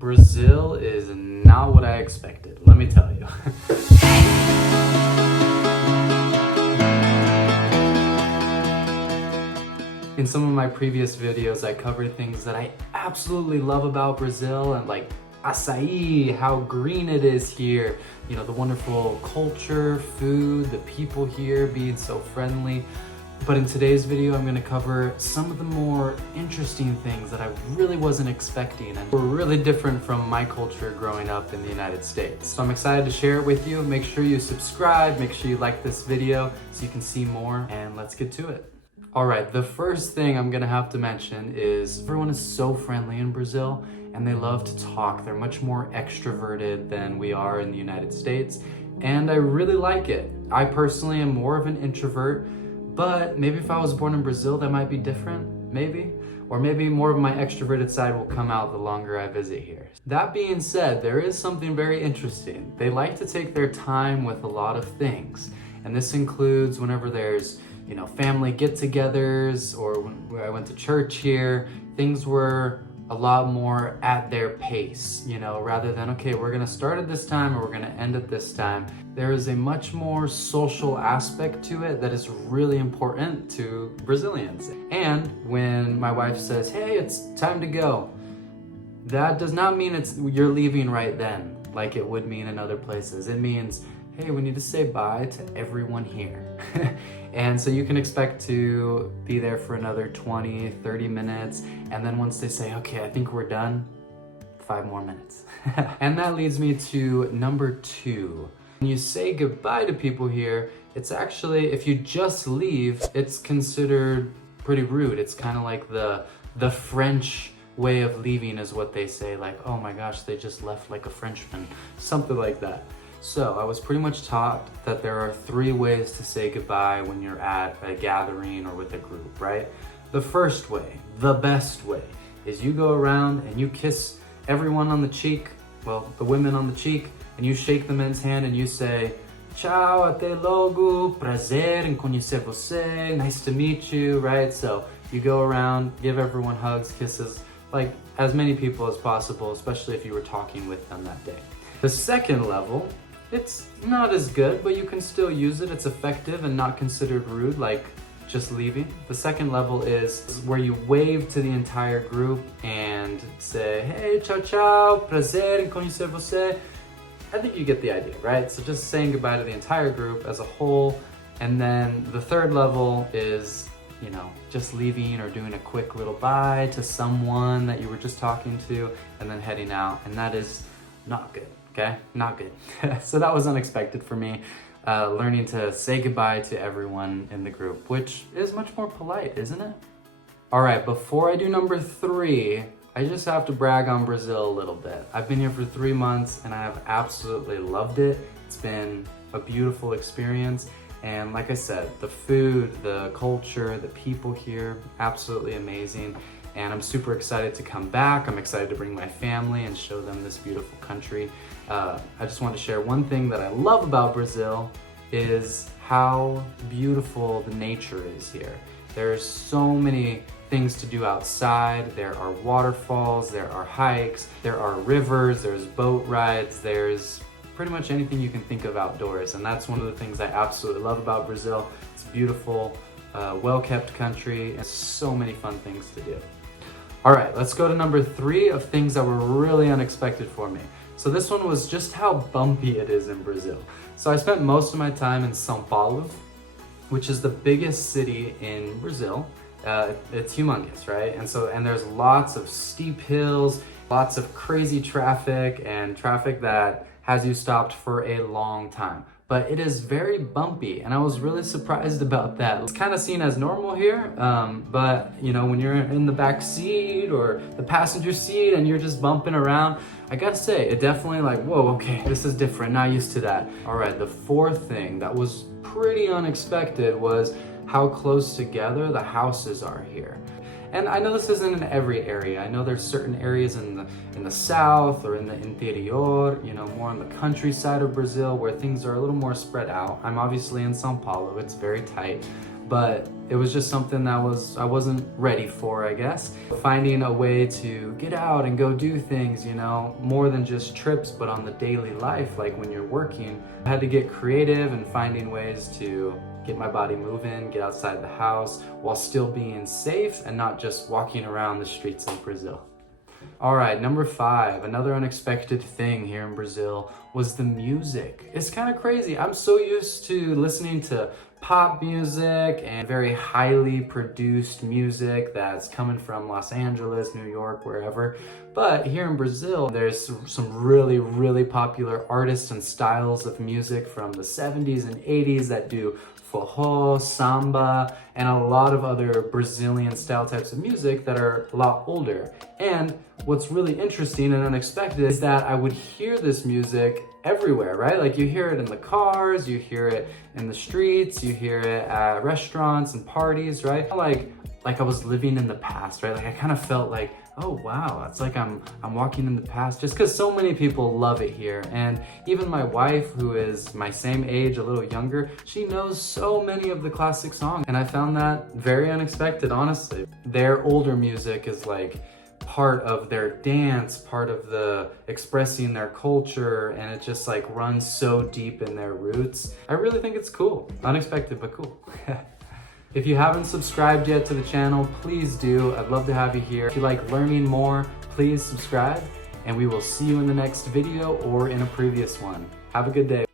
Brazil is not what I expected, let me tell you. In some of my previous videos, I covered things that I absolutely love about Brazil, and like açaí, how green it is here, you know, the wonderful culture, food, the people here being so friendly. But in today's video, I'm gonna cover some of the more interesting things that I really wasn't expecting and were really different from my culture growing up in the United States. So I'm excited to share it with you. Make sure you subscribe, make sure you like this video so you can see more, and let's get to it. All right, the first thing I'm gonna have to mention is everyone is so friendly in Brazil and they love to talk. They're much more extroverted than we are in the United States, and I really like it. I personally am more of an introvert, but maybe if I was born in Brazil, that might be different, maybe. Or maybe more of my extroverted side will come out the longer I visit here. That being said, there is something very interesting. They like to take their time with a lot of things. And this includes whenever there's, you know, family get-togethers, or when I went to church here, things were a lot more at their pace, you know, rather than, okay, we're gonna start at this time or we're gonna end at this time. There is a much more social aspect to it that is really important to Brazilians. And when my wife says, hey, it's time to go, that does not mean you're leaving right then, like it would mean in other places. It means, hey, we need to say bye to everyone here. And so you can expect to be there for another 20, 30 minutes. And then once they say, okay, I think we're done, 5 more minutes. And that leads me to number 2. When you say goodbye to people here, it's actually, if you just leave, it's considered pretty rude. It's kind of like the French way of leaving is what they say, like, oh my gosh, they just left like a Frenchman, something like that. So I was pretty much taught that there are 3 ways to say goodbye when you're at a gathering or with a group, right? The first way, the best way, is you go around and you kiss everyone on the cheek, well, the women on the cheek, and you shake the men's hand and you say, ciao, até logo, prazer em conhecer você, nice to meet you, right? So you go around, give everyone hugs, kisses, like as many people as possible, especially if you were talking with them that day. The second level, it's not as good, but you can still use it. It's effective and not considered rude, like just leaving. The second level is where you wave to the entire group and say, hey, ciao, ciao, prazer em conhecer você. I think you get the idea, right? So just saying goodbye to the entire group as a whole. And then the third level is, you know, just leaving or doing a quick little bye to someone that you were just talking to and then heading out. And that is not good. Okay, not good. So that was unexpected for me, learning to say goodbye to everyone in the group, which is much more polite, isn't it? All right, before I do number 3, I just have to brag on Brazil a little bit. I've been here for 3 months and I have absolutely loved it. It's been a beautiful experience. And like I said, the food, the culture, the people here, absolutely amazing. And I'm super excited to come back. I'm excited to bring my family and show them this beautiful country. I just want to share one thing that I love about Brazil is how beautiful the nature is here. There's so many things to do outside. There are waterfalls, there are hikes, there are rivers, there's boat rides, there's pretty much anything you can think of outdoors. And that's one of the things I absolutely love about Brazil. It's beautiful, well-kept country, and so many fun things to do. All right, let's go to number 3 of things that were really unexpected for me. So this one was just how bumpy it is in Brazil. So I spent most of my time in São Paulo, which is the biggest city in Brazil. It's humongous, right? And there's lots of steep hills, lots of crazy traffic, and traffic that has you stopped for a long time. But it is very bumpy, and I was really surprised about that. It's kind of seen as normal here, but you know, when you're in the back seat or the passenger seat and you're just bumping around, I gotta say, it definitely like, whoa, okay, this is different, not used to that. All right, the 4th thing that was pretty unexpected was how close together the houses are here. And I know this isn't in every area. I know there's certain areas in the south or in the interior, you know, more on the countryside of Brazil where things are a little more spread out. I'm obviously in São Paulo, it's very tight. but it was just something that I wasn't ready for, I guess. Finding a way to get out and go do things, you know, more than just trips, but on the daily life, like when you're working. I had to get creative and finding ways to get my body moving, get outside the house, while still being safe and not just walking around the streets of Brazil. All right, number 5, another unexpected thing here in Brazil was the music. It's kind of crazy. I'm so used to listening to pop music and very highly produced music that's coming from Los Angeles, New York, wherever. But here in Brazil, there's some really, really popular artists and styles of music from the 70s and 80s that do Foho, Samba, and a lot of other Brazilian style types of music that are a lot older. And what's really interesting and unexpected is that I would hear this music everywhere, right? Like you hear it in the cars, you hear it in the streets, you hear it at restaurants and parties, right? Like I was living in the past, right? Like I kind of felt like, oh wow, it's like I'm walking in the past, just because so many people love it here. And even my wife, who is my same age, a little younger, she knows so many of the classic songs, and I found that very unexpected, honestly. Their older music is like part of their dance, part of the expressing their culture, and it just like runs so deep in their roots. I really think it's cool. Unexpected, but cool. If you haven't subscribed yet to the channel, please do. I'd love to have you here. If you like learning more, please subscribe, and we will see you in the next video or in a previous one. Have a good day.